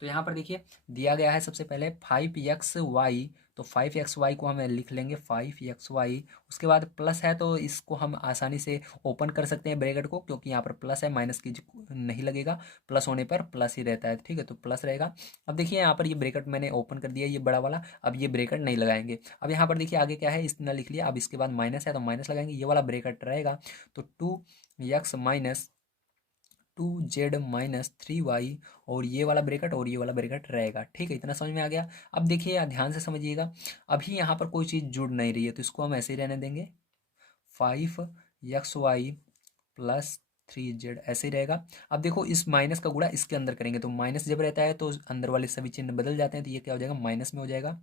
तो यहाँ पर देखिए दिया गया है सबसे पहले 5xy, तो 5xy को हम लिख लेंगे 5xy। उसके बाद प्लस है तो इसको हम आसानी से ओपन कर सकते हैं ब्रैकेट को, क्योंकि यहाँ पर प्लस है, माइनस की नहीं लगेगा, प्लस होने पर प्लस ही रहता है, ठीक है। तो प्लस रहेगा। अब देखिए यहाँ पर ये ब्रैकेट मैंने ओपन कर दिया, ये बड़ा वाला। अब ये ब्रैकेट नहीं लगाएंगे। अब यहाँ पर देखिए आगे क्या है, इसने लिख लिया। अब इसके बाद माइनस है तो माइनस लगाएंगे, ये वाला ब्रैकेट रहेगा। तो 2x माइनस 2z -3y, और ये वाला ब्रैकेट और ये वाला ब्रैकेट रहेगा, ठीक है। इतना समझ में आ गया। अब देखिए ध्यान से समझिएगा, अभी यहाँ पर कोई चीज़ जुड़ नहीं रही है तो इसको हम ऐसे ही रहने देंगे, 5xy प्लस 3z, ऐसे ही रहेगा। अब देखो इस माइनस का गुणा इसके अंदर करेंगे, तो माइनस जब रहता है तो अंदर वाले सभी चिन्ह बदल जाते हैं, तो ये क्या हो जाएगा, माइनस में हो जाएगा।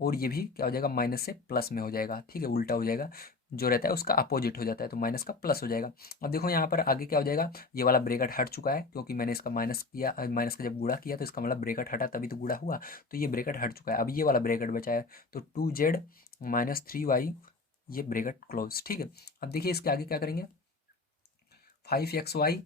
और ये भी क्या हो जाएगा, माइनस से प्लस में हो जाएगा, ठीक है, उल्टा हो जाएगा, जो रहता है उसका अपोजिट हो जाता है, तो माइनस का प्लस हो जाएगा। अब देखो यहाँ पर आगे क्या हो जाएगा, ये वाला ब्रैकेट हट चुका है, क्योंकि मैंने इसका माइनस किया, माइनस का जब गुणा किया तो इसका मतलब ब्रैकेट हटा तभी तो गुणा हुआ, तो ये ब्रैकेट हट चुका है। अब ये वाला ब्रैकेट बचा है, तो 2z -3y, ये ब्रैकेट क्लोज, ठीक है। अब देखिए इसके आगे क्या करेंगे, 5xy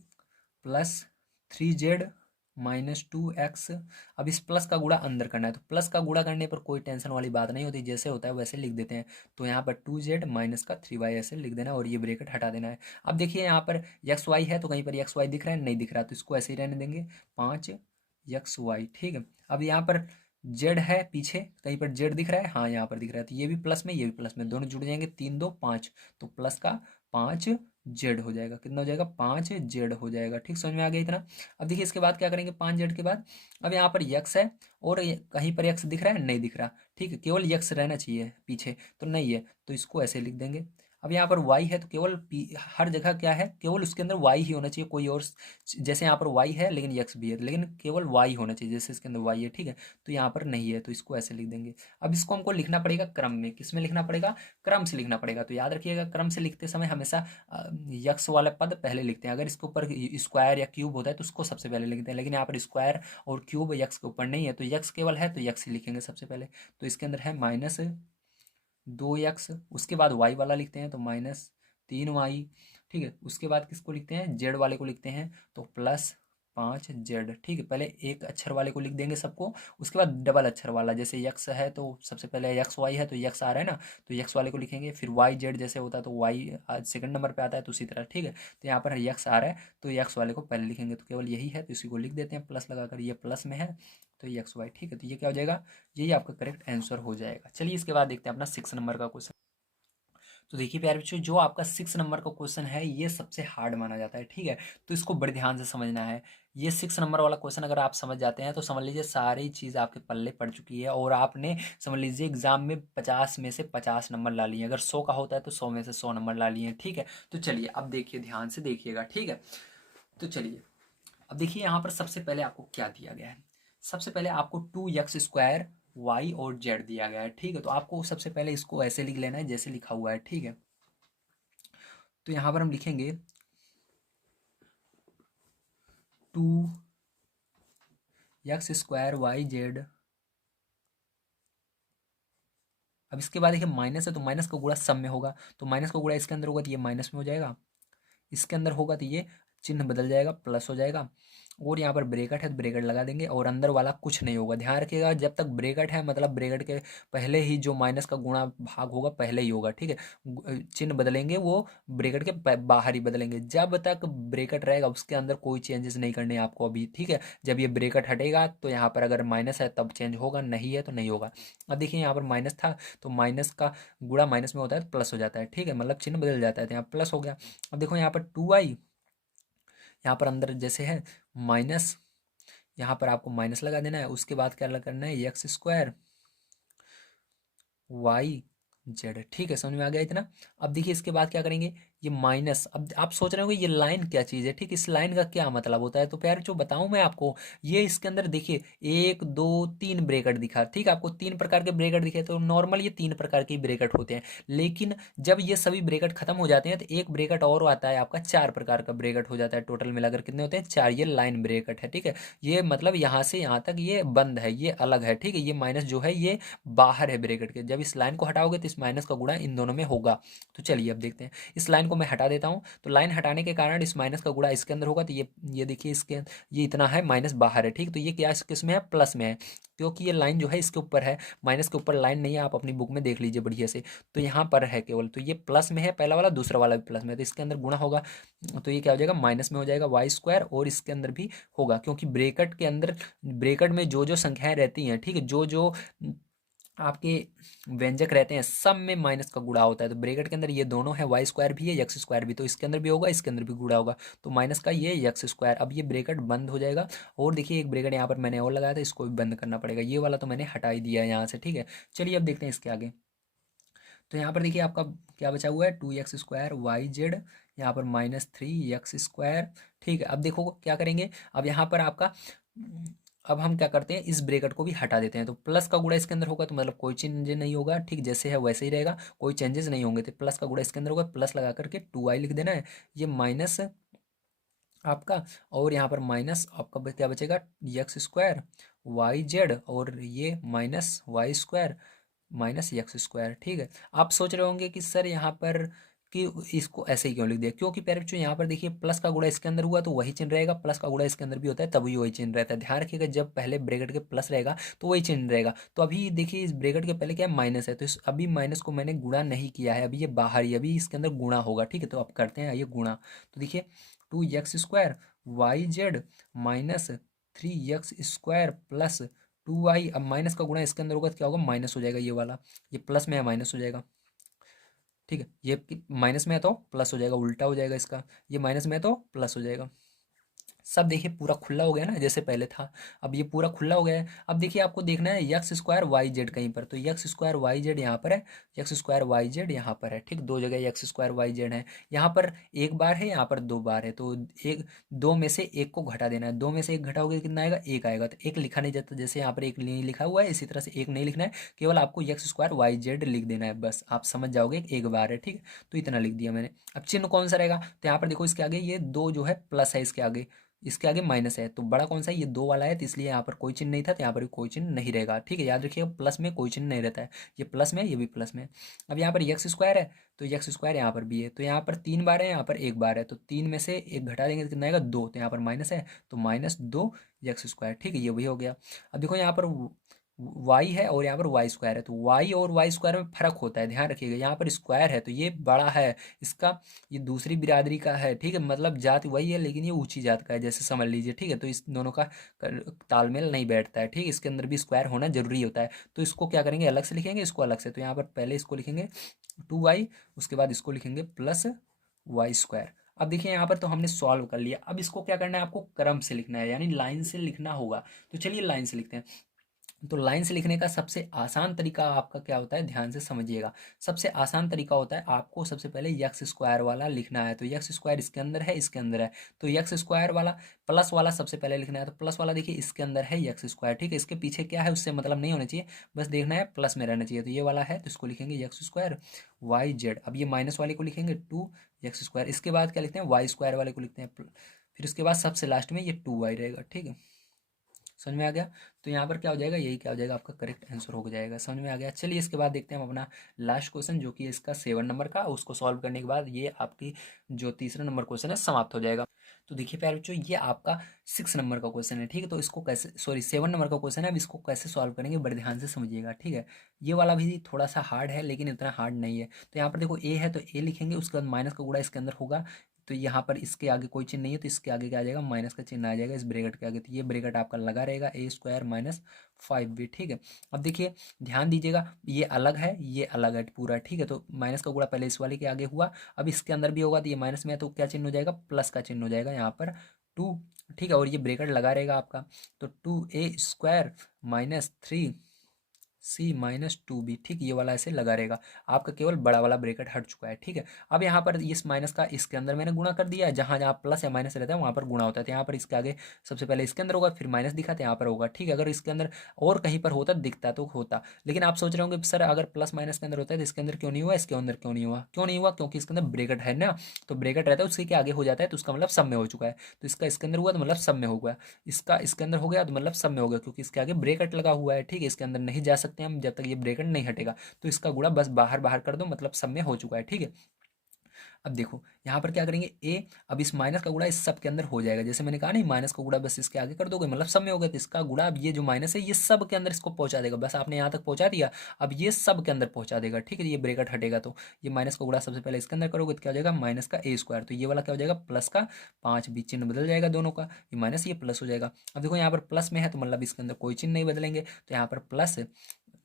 प्लस 3z -2x। अब इस प्लस का गुणा अंदर करना है, तो प्लस का गुणा करने पर कोई टेंशन वाली बात नहीं होती, जैसे होता है वैसे लिख देते हैं। तो यहाँ पर 2z माइनस का 3y ऐसे लिख देना, और ये ब्रैकेट हटा देना है। अब देखिए यहाँ पर एक्स वाई है, तो कहीं पर एक्स वाई दिख रहा है, नहीं दिख रहा, तो इसको ऐसे ही रहने देंगे, 5xy, ठीक है। अब यहाँ पर जेड है पीछे, कहीं पर जेड दिख रहा है, हाँ यहाँ पर दिख रहा है, तो ये भी प्लस में ये भी प्लस में, दोनों जुड़ जाएंगे, 3 2 5, तो प्लस का 5z हो जाएगा, कितना हो जाएगा, 5z हो जाएगा, ठीक। समझ में आ गया इतना। अब देखिए इसके बाद क्या करेंगे, 5z के बाद अब यहाँ पर यक्स है, और कहीं पर यक्स दिख रहा है, नहीं दिख रहा, ठीक है, केवल यक्स रहना चाहिए पीछे, तो नहीं है तो इसको ऐसे लिख देंगे। अब यहाँ पर वाई है तो केवल हर जगह क्या है, केवल उसके अंदर वाई ही होना चाहिए, कोई और जैसे यहाँ पर वाई है लेकिन यक्स भी है, लेकिन केवल वाई होना चाहिए, जैसे इसके अंदर वाई है, ठीक है, तो यहाँ पर नहीं है तो इसको ऐसे लिख देंगे। अब इसको हमको लिखना पड़ेगा क्रम में, किस में लिखना पड़ेगा, क्रम से लिखना पड़ेगा। तो याद रखिएगा क्रम से लिखते समय हमेशा यक्स वाला पद पहले लिखते हैं, अगर इसके ऊपर स्क्वायर या क्यूब होता है तो उसको सबसे पहले लिखते हैं, लेकिन यहाँ पर स्क्वायर और क्यूब यक्स के ऊपर नहीं है तो यक्स केवल है तो यक्स ही लिखेंगे सबसे पहले। तो इसके अंदर है -2x, उसके बाद वाई वाला लिखते हैं तो -3y, ठीक है, उसके बाद किसको लिखते हैं, जेड वाले को लिखते हैं तो +5z, ठीक है, पहले एक अक्षर वाले को लिख देंगे सबको, उसके बाद डबल अक्षर वाला, जैसे यक्स है तो सबसे पहले यक्स वाई है तो यक्स आ रहा है ना, तो यक्स वाले को लिखेंगे, फिर वाई जेड जैसे होता है तो वाई सेकंड नंबर पे आता है तो उसी तरह, ठीक है, तो यहाँ पर यक्स आ रहा है तो यक्स वाले को पहले लिखेंगे, तो केवल यही है तो इसी को लिख देते हैं प्लस लगाकर, ये प्लस में है तो यक्स वाई, ठीक है, तो ये क्या हो जाएगा, यही आपका करेक्ट आंसर हो जाएगा। चलिए इसके बाद देखते हैं अपना 6 नंबर का क्वेश्चन। तो देखिए प्यारे बच्चों, जो आपका 6 नंबर का क्वेश्चन है ये सबसे हार्ड माना जाता है, ठीक है, तो इसको बड़े ध्यान से समझना है। ये 6 नंबर वाला क्वेश्चन अगर आप समझ जाते हैं तो समझ लीजिए सारी चीज़ आपके पल्ले पड़ चुकी है, और आपने समझ लीजिए एग्जाम में 50 में से 50 नंबर ला लिए, अगर 100 का होता है तो 100 में से 100 नंबर ला लिए, ठीक है। तो चलिए अब देखिए, ध्यान से देखिएगा, ठीक है। तो चलिए अब देखिए यहाँ पर सबसे पहले आपको क्या दिया गया है, सबसे पहले आपको 2x² वाई और जेड दिया गया है, ठीक है, तो आपको सबसे पहले इसको ऐसे लिख लेना है जैसे लिखा हुआ है, ठीक है। तो यहाँ पर हम लिखेंगे 2x² वाई जेड। अब इसके बाद देखिए माइनस है तो माइनस का गुणा सब में होगा, तो माइनस का गुणा इसके अंदर होगा तो ये माइनस में हो जाएगा, इसके अंदर होगा तो ये चिन्ह बदल जाएगा, प्लस हो जाएगा, और यहाँ पर ब्रेकेट है तो ब्रेकेट लगा देंगे, और अंदर वाला कुछ नहीं होगा। ध्यान रखिएगा जब तक ब्रेकेट है मतलब ब्रेकेट के पहले ही जो माइनस का गुणा भाग होगा पहले ही होगा, ठीक है, चिन्ह बदलेंगे वो ब्रेकेट के बाहर ही बदलेंगे, जब तक ब्रेकेट रहेगा उसके अंदर कोई चेंजेस नहीं करने हैं आपको अभी, ठीक है। जब ये ब्रेकेट हटेगा तो यहाँ पर अगर माइनस है तब चेंज होगा, नहीं है तो नहीं होगा। अब देखिए यहाँ पर माइनस था तो माइनस का गुणा माइनस में होता है तो प्लस हो जाता है, ठीक है, मतलब चिन्ह बदल जाता है तो यहाँ प्लस हो गया। अब देखो यहाँ पर 2y, यहाँ पर अंदर जैसे है माइनस, यहाँ पर आपको माइनस लगा देना है, उसके बाद क्या करना है, x² वाई जेड, ठीक है, समझ में आ गया इतना। अब देखिए इसके बाद क्या करेंगे, ये माइनस, अब आप सोच रहे हो ये लाइन क्या चीज़ है, ठीक, इस लाइन का क्या मतलब होता है, तो प्यार जो बताऊं मैं आपको, ये इसके अंदर देखिए 1 2 3 ब्रेकेट दिखा, ठीक, आपको 3 प्रकार के ब्रेकेट दिखे, तो नॉर्मल ये 3 प्रकार के ब्रेकेट होते हैं, लेकिन जब ये सभी ब्रेकेट खत्म हो जाते हैं तो एक ब्रेकेट और आता है आपका, 4 प्रकार का ब्रेकेट हो जाता है, टोटल मिलाकर कितने होते हैं, 4, ये लाइन ब्रेकेट है, ठीक है। ये मतलब यहाँ से यहाँ तक ये बंद है, ये अलग है, ठीक है, ये माइनस जो है ये बाहर है ब्रेकेट के, जब इस लाइन को हटाओगे तो इस माइनस का गुणा इन दोनों में होगा। तो चलिए अब देखते हैं, इस लाइन को मैं हटा देता हूँ, तो लाइन हटाने के कारण इस माइनस का गुणा इसके अंदर होगा, तो ये देखिए इसके ये इतना है, माइनस बाहर है, ठीक, तो ये क्या किस में है, प्लस में है, क्योंकि ये लाइन जो है इसके ऊपर है, माइनस के ऊपर लाइन नहीं है, आप अपनी बुक में देख लीजिए बढ़िया से, तो यहाँ पर है केवल, तो ये प्लस में है पहला वाला, दूसरा वाला भी प्लस में है, तो इसके अंदर गुणा होगा, तो ये क्या हो जाएगा, माइनस में हो जाएगा y², और इसके अंदर भी होगा, क्योंकि ब्रेकेट के अंदर, ब्रेकेट में जो जो संख्याएं रहती हैं, ठीक है, जो जो आपके व्यंजक रहते हैं सब में माइनस का गुणा होता है, तो ब्रेकेट के अंदर ये दोनों है, y² भी है x² भी, तो इसके अंदर भी होगा इसके अंदर भी गुणा होगा, तो माइनस का ये x², अब ये ब्रेकेट बंद हो जाएगा, और देखिए एक ब्रेकेट यहाँ पर मैंने और लगाया था, इसको भी बंद करना पड़ेगा, ये वाला तो मैंने हटा ही दिया है यहाँ से, ठीक है। चलिए अब देखते हैं इसके आगे। तो यहाँ पर देखिए आपका क्या बचा हुआ है, 2x² वाई जेड, यहाँ पर -3x², ठीक है। अब देखो क्या करेंगे, अब यहाँ पर आपका अब हम क्या करते हैं, इस ब्रेकेट को भी हटा देते हैं, तो प्लस का गुणा इसके अंदर होगा तो मतलब कोई चेंज नहीं होगा, ठीक, जैसे है वैसे ही रहेगा, कोई चेंजेस नहीं होंगे, तो प्लस का गुणा इसके अंदर होगा, प्लस लगा करके 2y लिख देना है, ये माइनस आपका, और यहाँ पर माइनस आपका क्या बचेगा, x² वाई जेड, और ये -y² -x², ठीक है। आप सोच रहे होंगे कि सर यहाँ पर कि इसको ऐसे ही क्यों लिख दिया, क्योंकि प्यारे बच्चों यहाँ पर देखिए प्लस का गुणा इसके अंदर हुआ तो वही चिन्ह रहेगा, प्लस का गुणा इसके अंदर भी होता है तभी वही चिन्ह रहता है, ध्यान रखिएगा जब पहले ब्रैकेट के प्लस रहेगा तो वही चिन्ह रहेगा। तो अभी देखिए इस ब्रैकेट के पहले क्या है, माइनस है, तो इस अभी माइनस को मैंने गुणा नहीं किया है, अभी ये बाहर ही, अभी इसके अंदर गुणा होगा, ठीक है, तो अब करते हैं ये गुणा। तो देखिए 2x² Y Z -3x² plus 2y, अब माइनस का गुणा इसके अंदर होगा तो क्या होगा, माइनस हो जाएगा, ये वाला, ये प्लस में है माइनस हो जाएगा, ठीक है, ये माइनस में है तो प्लस हो जाएगा, उल्टा हो जाएगा इसका, ये माइनस में है तो प्लस हो जाएगा। सब देखिए पूरा खुला हो गया ना, जैसे पहले था। अब ये पूरा खुला हो गया है। अब देखिए आपको देखना है यक्स स्क्वायर वाई जेड कहीं पर, तो यक्स स्क्वायर वाई जेड यहाँ पर है, यक्स स्क्वायर वाई जेड यहाँ पर है, ठीक। दो जगह यक्स स्क्वायर वाई जेड है। यहाँ पर एक बार है, यहाँ पर दो बार है, तो एक दो में से एक को घटा देना है। दो में से एक घटाओगे कितना आएगा, एक आएगा। तो एक लिखा नहीं जाता, जैसे यहाँ पर एक नहीं लिखा हुआ है, इसी तरह से एक नहीं लिखना है, केवल आपको यक्स स्क्वायर वाई जेड लिख देना है, बस आप समझ जाओगे एक बार है, ठीक है। तो इतना लिख दिया मैंने। अब चिन्ह कौन सा रहेगा, तो यहाँ पर देखो इसके आगे ये दो जो है प्लस है, इसके आगे, इसके आगे माइनस है, तो बड़ा कौन सा है, ये दो वाला है, तो इसलिए यहाँ पर कोई चिन्ह नहीं था, तो यहाँ पर भी कोई चिन्ह नहीं रहेगा, ठीक है। याद रखिएगा प्लस में कोई चिन्ह नहीं रहता है, ये प्लस में ये भी प्लस में। अब यहाँ पर यक्स स्क्वायर है, तो यक्स स्क्वायर यहाँ पर भी है, तो यहाँ पर तीन बार है, यहाँ पर एक बार है, तो तीन में से एक घटा देंगे तो कितना आएगा, दो, तो यहाँ पर माइनस है, तो माइनस दो यक्स स्क्वायर, ठीक है, ये भी हो गया। अब देखो यहाँ पर वाई है और यहाँ पर वाई स्क्वायर है, तो वाई और वाई स्क्वायर में फर्क होता है, ध्यान रखिएगा। यहाँ पर स्क्वायर है तो ये बड़ा है, इसका ये दूसरी बिरादरी का है, ठीक है, मतलब जात वही है लेकिन ये ऊंची जात का है, जैसे समझ लीजिए, ठीक है। तो इस दोनों का तालमेल नहीं बैठता है, ठीक है, इसके अंदर भी स्क्वायर होना जरूरी होता है। तो इसको क्या करेंगे, अलग से लिखेंगे इसको अलग से, तो यहाँ पर पहले इसको लिखेंगे 2y, उसके बाद इसको लिखेंगे प्लस वाई स्क्वायर। अब देखिए यहाँ पर तो हमने सॉल्व कर लिया, अब इसको क्या करना है, आपको क्रम से लिखना है, यानी लाइन से लिखना होगा। तो चलिए लाइन से लिखते हैं। तो लाइन से लिखने का सबसे आसान तरीका आपका क्या होता है, ध्यान से समझिएगा। सबसे आसान तरीका होता है, आपको सबसे पहले यक्स स्क्वायर वाला लिखना है, तो यक्स स्क्वायर इसके अंदर है, इसके अंदर है, तो यक्स स्क्वायर वाला प्लस वाला सबसे पहले लिखना है। तो प्लस वाला देखिए इसके अंदर है यक्स स्क्वायर, ठीक है, इसके पीछे क्या है उससे मतलब नहीं होना चाहिए, बस देखना है प्लस में रहना चाहिए। तो ये वाला है, तो इसको लिखेंगे यक्स स्क्वायर वाई जेड। अब ये माइनस वाले को लिखेंगे टू यक्स स्क्वायर। इसके बाद क्या लिखते हैं, वाई स्क्वायर वाले को लिखते हैं फिर उसके बाद सबसे लास्ट में ये टू वाई रहेगा, ठीक है। समझ में आ गया। तो यहाँ पर क्या हो जाएगा, यही क्या हो जाएगा, आपका करेक्ट आंसर हो जाएगा। समझ में आ गया। चलिए इसके बाद देखते हैं हम अपना लास्ट क्वेश्चन, जो कि इसका 7 नंबर का, उसको सॉल्व करने के बाद ये आपकी जो तीसरा नंबर क्वेश्चन है समाप्त हो जाएगा। तो देखिए प्यारे बच्चों, ये आपका 6 नंबर का क्वेश्चन है, ठीक है। तो इसको कैसे, सॉरी 7 नंबर का क्वेश्चन है, अब इसको कैसे सॉल्व करेंगे बड़े ध्यान से समझिएगा, ठीक है। ये वाला भी थोड़ा सा हार्ड है लेकिन इतना हार्ड नहीं है। तो यहाँ पर देखो ए है, तो ए लिखेंगे, उसके बाद माइनस का गुणा इसके अंदर होगा, तो यहाँ पर इसके आगे कोई चिन्ह नहीं है, तो इसके आगे क्या आ जाएगा, माइनस का चिन्ह आ जाएगा इस ब्रैकेट के आगे, तो ये ब्रैकेट आपका लगा रहेगा ए स्क्वायर माइनस 5b, ठीक है। अब देखिए ध्यान दीजिएगा, ये अलग है ये अलग है पूरा, ठीक है। तो माइनस का गुणा पहले इस वाले के आगे हुआ, अब इसके अंदर भी होगा, तो ये माइनस में है तो क्या चिन्ह हो जाएगा, प्लस का चिन्ह हो जाएगा यहाँ पर टू, ठीक है। और ये ब्रैकेट लगा रहेगा आपका, तो 2a² माइनस 3c-2b, ठीक, ये वाला ऐसे लगा रहेगा। आपका केवल बड़ा वाला ब्रैकेट हट चुका है, ठीक है। अब यहाँ पर इस माइनस का इसके अंदर मैंने गुणा कर दिया, जहाँ जहाँ प्लस या माइनस रहता है वहाँ पर गुणा होता है, तो यहाँ पर इसके आगे सबसे पहले इसके अंदर होगा, फिर माइनस दिखा तो यहाँ पर होगा, ठीक है। अगर इसके अंदर और कहीं पर होता दिखता तो होता, लेकिन आप सोच रहे होंगे सर अगर प्लस माइनस के अंदर होता है तो इसके अंदर क्यों नहीं हुआ, इसके अंदर क्यों नहीं हुआ, क्यों नहीं हुआ, क्योंकि इसके अंदर ब्रैकेट है ना, तो ब्रैकेट रहता है उसके आगे हो जाता है, तो उसका मतलब सब में हो चुका है। तो इसका इसके अंदर हुआ तो मतलब सब में हो गया, इसका इसके अंदर हो गया तो मतलब सब में हो गया, क्योंकि इसके आगे ब्रैकेट लगा हुआ है, ठीक है। इसके अंदर नहीं जा सकते हम जब तक ये ब्रैकेट नहीं हटेगा, तो इसका गुणा बस बाहर बाहर कर दो, मतलब सब में हो चुका है, ठीक है। अब देखो यहाँ पर क्या करेंगे ए, अब इस माइनस का गुणा इस सब के अंदर हो जाएगा, जैसे मैंने कहा नहीं, माइनस का गुणा बस इसके आगे कर दोगे मतलब सब में हो गया, तो इसका गुणा अब ये जो माइनस है ये सब के अंदर इसको पहुंचा देगा, बस आपने यहाँ तक पहुंचा दिया, अब ये सब के अंदर पहुंचा देगा, ठीक है। ये ब्रैकेट हटेगा तो ये माइनस का गुणा सबसे पहले इसके अंदर करोगे तो क्या हो जाएगा, माइनस का ए स्क्वायर, तो ये वाला क्या हो जाएगा, प्लस का 5b, चिन्ह बदल जाएगा दोनों का, ये माइनस ये प्लस हो जाएगा। अब देखो यहाँ पर प्लस में है तो मतलब इसके अंदर कोई चिन्ह नहीं बदलेंगे, तो यहाँ पर प्लस,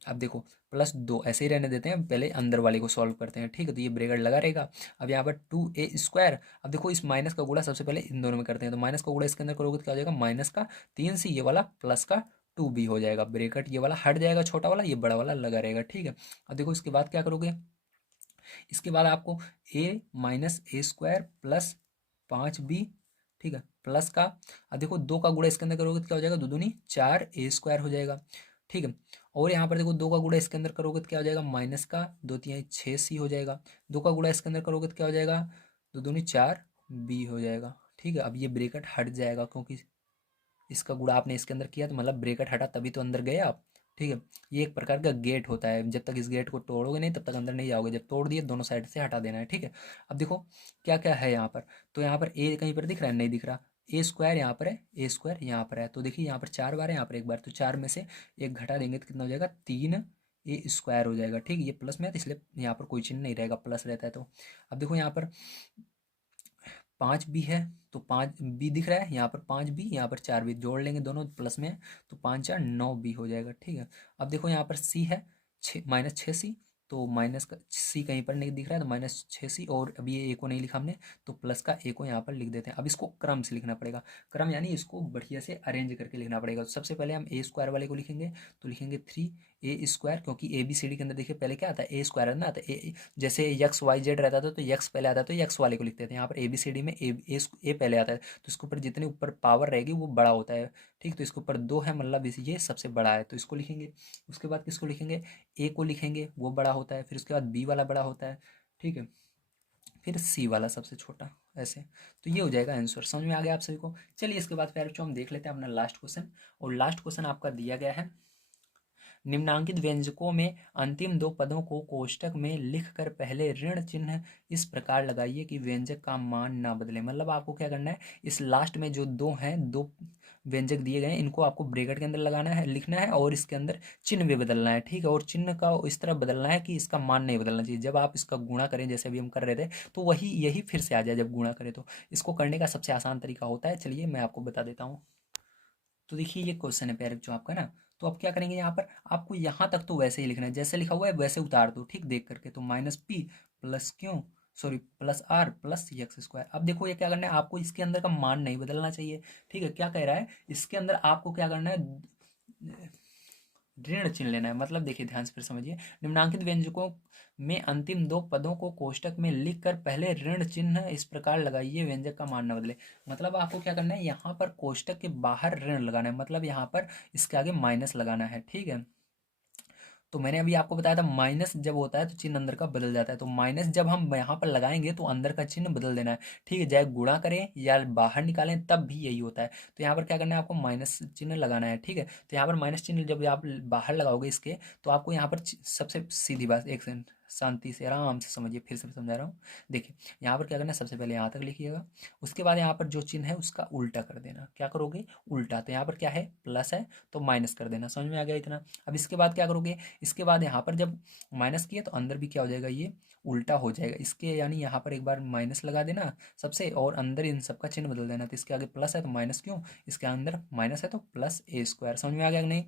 अब देखो प्लस दो ऐसे ही रहने देते हैं, पहले अंदर वाले को सॉल्व करते हैं, ठीक है। तो ये ब्रैकेट लगा रहेगा। अब यहाँ पर 2a², अब देखो इस माइनस का गुणा सबसे पहले इन दोनों में करते हैं, तो माइनस का गुणा इसके अंदर करोगे तो क्या हो जाएगा, माइनस का 3c, ये वाला प्लस का 2b हो जाएगा, ब्रैकेट ये वाला हट जाएगा छोटा वाला, ये बड़ा वाला लगा रहेगा, ठीक है। अब देखो इसके बाद क्या करोगे, इसके बाद आपको a-a² प्लस 5b, ठीक है, प्लस का, अब देखो दो का गुणा इसके अंदर करोगे तो क्या हो जाएगा, दो दूनी 4a² हो जाएगा, ठीक है। और यहाँ पर देखो दो का गुणा इसके अंदर करोगे तो क्या हो जाएगा, माइनस का 2 × 3 = 6c हो जाएगा, दो का गुणा इसके अंदर करोगे तो क्या हो जाएगा, दो दूनी 4b हो जाएगा, ठीक है। अब ये ब्रैकेट हट जाएगा, क्योंकि इसका गुणा आपने इसके अंदर किया तो मतलब ब्रैकेट हटा तभी तो अंदर गए आप, ठीक है। ये एक प्रकार का गेट होता है, जब तक इस गेट को तोड़ोगे नहीं तब तक अंदर नहीं जाओगे, जब तोड़ दिए दोनों साइड से हटा देना है, ठीक है। अब देखो क्या क्या है यहाँ पर, तो यहाँ पर ए कहीं पर दिख रहा है, नहीं दिख रहा, a² यहाँ पर है, a² यहाँ पर है, तो देखिए यहाँ पर 4 बार है, यहाँ पर एक बार, तो 4 में से एक घटा देंगे तो कितना हो जाएगा, 3a² हो जाएगा, ठीक है। ये प्लस में है तो इसलिए यहाँ पर कोई चिन्ह नहीं रहेगा, प्लस रहता है तो। अब देखो यहाँ पर 5b है, तो 5b दिख रहा है, यहाँ पर 5b, यहाँ पर 4b, जोड़ लेंगे दोनों प्लस में, तो 5 × 4 = 9b हो जाएगा, ठीक है। अब देखो यहाँ पर c है, -6c, तो माइनस का सी कहीं पर नहीं दिख रहा है, तो -6c, और अभी ये ए को नहीं लिखा हमने, तो प्लस का ए को यहाँ पर लिख देते हैं। अब इसको क्रम से लिखना पड़ेगा, क्रम यानी इसको बढ़िया से अरेंज करके लिखना पड़ेगा। तो सबसे पहले हम ए स्क्वायर वाले को लिखेंगे, तो लिखेंगे 3a², क्योंकि ए बी सी डी के अंदर देखिए पहले क्या आता है, ए स्क्वायर है ना, तो ए जैसे एक्स वाई जेड रहता था तो एक्स पहले आता है, तो एक्स वाले को लिखते थे। यहाँ पर ए बी सी डी में ए पहले आता है, तो इसके ऊपर जितने ऊपर पावर रहेगी वो बड़ा होता है, ठीक। तो इसके ऊपर 2 है, मतलब ये सबसे बड़ा है, तो इसको लिखेंगे। उसके बाद किसको लिखेंगे, ए को लिखेंगे, वो बड़ा होता है, फिर उसके बाद बी वाला बड़ा होता है, ठीक है, फिर सी वाला सबसे छोटा, ऐसे। तो ये हो जाएगा आंसर। समझ में आ गया आप सभी को। चलिए इसके बाद फिर हम देख लेते हैं अपना लास्ट क्वेश्चन, और लास्ट क्वेश्चन आपका दिया गया है, निम्नांकित व्यंजकों में अंतिम दो पदों को कोष्टक में लिखकर पहले ऋण चिन्ह इस प्रकार लगाइए कि व्यंजक का मान ना बदले। मतलब आपको क्या करना है, इस लास्ट में जो दो हैं, दो व्यंजक दिए गए हैं, इनको आपको ब्रैकेट के अंदर लगाना है, लिखना है, और इसके अंदर चिन्ह भी बदलना है, ठीक है। और चिन्ह का इस तरह बदलना है कि इसका मान नहीं बदलना चाहिए। जब आप इसका गुणा करें, जैसे अभी हम कर रहे थे, तो वही यही फिर से आ जाए जब गुणा करें। तो इसको करने का सबसे आसान तरीका होता है, चलिए मैं आपको बता देता हूँ। तो देखिए ये क्वेश्चन है पैरक जो आपका ना, तो आप क्या करेंगे, यहाँ पर आपको यहाँ तक तो वैसे ही लिखना है, जैसे लिखा हुआ है वैसे उतार दो, ठीक, देख करके। तो -p प्लस क्यों, सॉरी +r प्लस x²। अब देखो ये क्या करना है, आपको इसके अंदर का मान नहीं बदलना चाहिए, ठीक है। क्या कह रहा है, इसके अंदर आपको क्या करना है, ऋण चिन्ह लेना है। मतलब देखिए ध्यान से फिर समझिए, निम्नांकित व्यंजकों में अंतिम दो पदों को कोष्टक में लिखकर पहले ऋण चिन्ह इस प्रकार लगाइए व्यंजक का मान न बदले। मतलब आपको क्या करना है, यहाँ पर कोष्टक के बाहर ऋण लगाना है, मतलब यहाँ पर इसके आगे माइनस लगाना है, ठीक है। तो मैंने अभी आपको बताया था माइनस जब होता है तो चिन्ह अंदर का बदल जाता है, तो माइनस जब हम यहाँ पर लगाएंगे तो अंदर का चिन्ह बदल देना है, ठीक है। चाहे गुणा करें या बाहर निकालें तब भी यही होता है। तो यहाँ पर क्या करना है, आपको माइनस चिन्ह लगाना है, ठीक है। तो यहाँ पर माइनस चिन्ह जब आप बाहर लगाओगे इसके, तो आपको यहाँ पर सबसे सीधी बात, एक सेकंड शांति से आराम से समझिए, फिर से समझा रहा हूँ। देखिए यहाँ पर क्या करना है, सबसे पहले यहाँ तक लिखिएगा, उसके बाद यहाँ पर जो चिन्ह है उसका उल्टा कर देना। क्या करोगे, उल्टा। तो यहाँ पर क्या है, प्लस है तो माइनस कर देना। समझ में आ गया इतना। अब इसके बाद क्या करोगे, इसके बाद यहाँ पर जब माइनस किया तो अंदर भी क्या हो जाएगा, ये उल्टा हो जाएगा इसके, यानी यहाँ पर एक बार माइनस लगा देना सबसे, और अंदर इन सब का चिन्ह बदल देना। तो इसके आगे प्लस है तो माइनस क्यों, इसके अंदर माइनस है तो +a²। समझ में आ गया कि नहीं,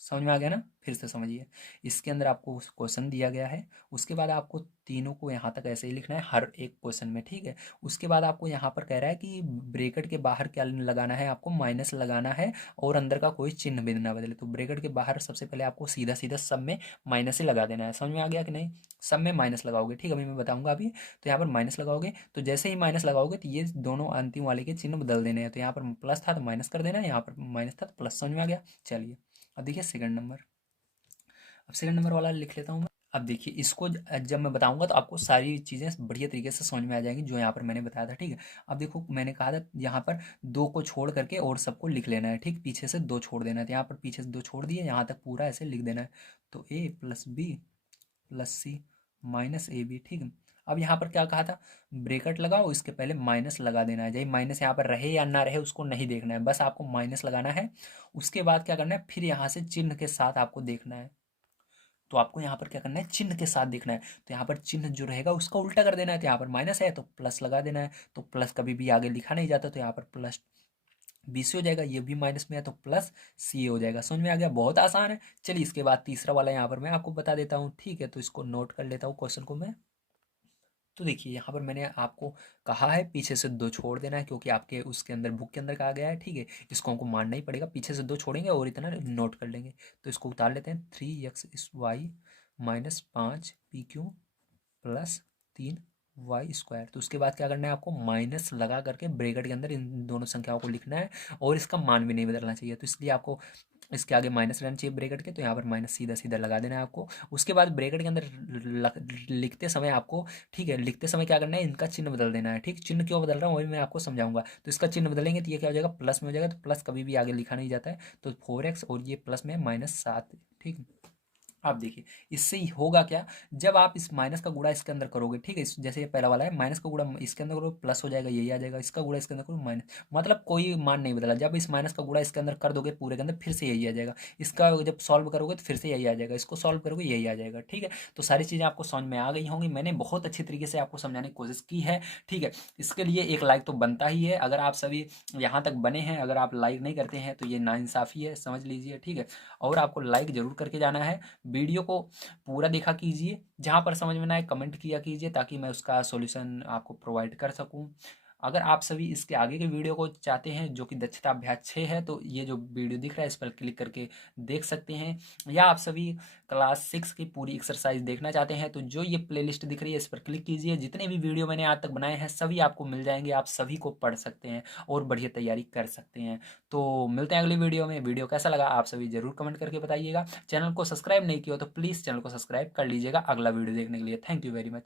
समझ में आ गया ना, फिर से समझिए। इसके अंदर आपको क्वेश्चन दिया गया है, उसके बाद आपको तीनों को यहाँ तक ऐसे ही लिखना है हर एक क्वेश्चन में, ठीक है। उसके बाद आपको यहाँ पर कह रहा है कि ब्रैकेट के बाहर क्या लगाना है, आपको माइनस लगाना है, और अंदर का कोई चिन्ह भी ना बदले। तो ब्रैकेट के बाहर सबसे पहले आपको सीधा सीधा सब में माइनस ही लगा देना है। समझ में आ गया कि नहीं, सब में माइनस लगाओगे, ठीक है, अभी मैं बताऊंगा अभी। तो यहाँ पर माइनस लगाओगे, तो जैसे ही माइनस लगाओगे तो ये दोनों अंतिम वाले के चिन्ह बदल देने हैं। तो यहाँ पर प्लस था तो माइनस कर देना है, यहाँ पर माइनस था तो प्लस। समझ में आ गया। चलिए अब देखिए सेकंड नंबर, अब सेकंड नंबर वाला लिख लेता हूँ मैं। अब देखिए इसको जब मैं बताऊंगा तो आपको सारी चीज़ें बढ़िया तरीके से समझ में आ जाएंगी जो यहाँ पर मैंने बताया था, ठीक है। अब देखो मैंने कहा था यहाँ पर दो को छोड़ करके और सबको लिख लेना है, ठीक, पीछे से दो छोड़ देना है। तो यहाँ पर पीछे से दो छोड़ दिए, यहाँ तक पूरा ऐसे लिख देना है। तो a + b + c - ab, ठीक है। अब यहाँ पर क्या कहा था, ब्रेकेट लगाओ, इसके पहले माइनस लगा देना है। चाहे माइनस यहाँ पर रहे या ना रहे उसको नहीं देखना है, बस आपको माइनस लगाना है। उसके बाद क्या करना है, फिर यहाँ से चिन्ह के साथ आपको देखना है। तो आपको यहाँ पर क्या करना है, चिन्ह के साथ देखना है। तो यहाँ पर चिन्ह जो रहेगा उसका उल्टा कर देना है। तो यहाँ पर माइनस है तो प्लस लगा देना है। तो प्लस कभी भी आगे लिखा नहीं जाता, तो यहाँ पर +b से हो जाएगा। ये भी माइनस में है तो +c हो जाएगा। समझ में आ गया, बहुत आसान है। चलिए इसके बाद तीसरा वाला यहाँ पर मैं आपको बता देता हूँ, ठीक है। तो इसको नोट कर लेता हूँ क्वेश्चन को मैं। तो देखिए यहाँ पर मैंने आपको कहा है पीछे से दो छोड़ देना है, क्योंकि आपके उसके अंदर बुक के अंदर कहा गया है, ठीक है। इसको हमको मानना ही पड़ेगा, पीछे से दो छोड़ेंगे और इतना नोट कर लेंगे। तो इसको उतार लेते हैं, 3x² -5pq +3y²। तो उसके बाद क्या करना है, आपको माइनस लगा करके ब्रैकेट के अंदर इन दोनों संख्याओं को लिखना है, और इसका मान भी नहीं बदलना चाहिए। तो इसलिए आपको इसके आगे माइनस रहना चाहिए ब्रैकेट के, तो यहाँ पर माइनस सीधा सीधा लगा देना है आपको। उसके बाद ब्रैकेट के अंदर लिखते समय आपको, ठीक है, लिखते समय क्या करना है, इनका चिन्ह बदल देना है, ठीक। चिन्ह क्यों बदल रहा हूँ वही मैं आपको समझाऊंगा। तो इसका चिन्ह बदलेंगे तो ये क्या हो जाएगा, प्लस में हो जाएगा। तो प्लस कभी भी आगे लिखा नहीं जाता है, तो 4x, और ये प्लस में -7, ठीक। आप देखिए इससे ही होगा क्या, जब आप इस माइनस का गुणा इसके अंदर करोगे, ठीक है, जैसे ये पहला वाला है, माइनस का गुणा इसके अंदर करो प्लस हो जाएगा, यही आ जाएगा। इसका गुणा इसके अंदर करो माइनस, मतलब कोई मान नहीं बदला। जब इस माइनस का गुणा इसके अंदर कर दोगे पूरे के अंदर, फिर से यही आ जाएगा। इसका जब सॉल्व करोगे तो फिर से यही आ जाएगा, इसको सॉल्व करोगे यही आ जाएगा, ठीक है। तो सारी चीज़ें आपको समझ में आ गई होंगी, मैंने बहुत अच्छी तरीके से आपको समझाने की कोशिश की है, ठीक है। इसके लिए एक लाइक तो बनता ही है। अगर आप सभी यहाँ तक बने हैं, अगर आप लाइक नहीं करते हैं तो ये नाइंसाफ़ी है, समझ लीजिए, ठीक है। और आपको लाइक जरूर करके जाना है। वीडियो को पूरा देखा कीजिए, जहाँ पर समझ में ना आए कमेंट किया कीजिए ताकि मैं उसका सॉल्यूशन आपको प्रोवाइड कर सकूँ। अगर आप सभी इसके आगे के वीडियो को चाहते हैं जो कि दक्षता अभ्यास 6 है, तो ये जो वीडियो दिख रहा है इस पर क्लिक करके देख सकते हैं। या आप सभी क्लास 6 की पूरी एक्सरसाइज देखना चाहते हैं तो जो ये प्लेलिस्ट दिख रही है इस पर क्लिक कीजिए। जितने भी वीडियो मैंने आज तक बनाए हैं सभी आपको मिल जाएंगे, आप सभी को पढ़ सकते हैं और बढ़िया तैयारी कर सकते हैं। तो मिलते हैं अगली वीडियो में। वीडियो कैसा लगा आप सभी जरूर कमेंट करके बताइएगा। चैनल को सब्सक्राइब नहीं किया हो तो प्लीज़ चैनल को सब्सक्राइब कर लीजिएगा अगला वीडियो देखने के लिए। Thank you very much.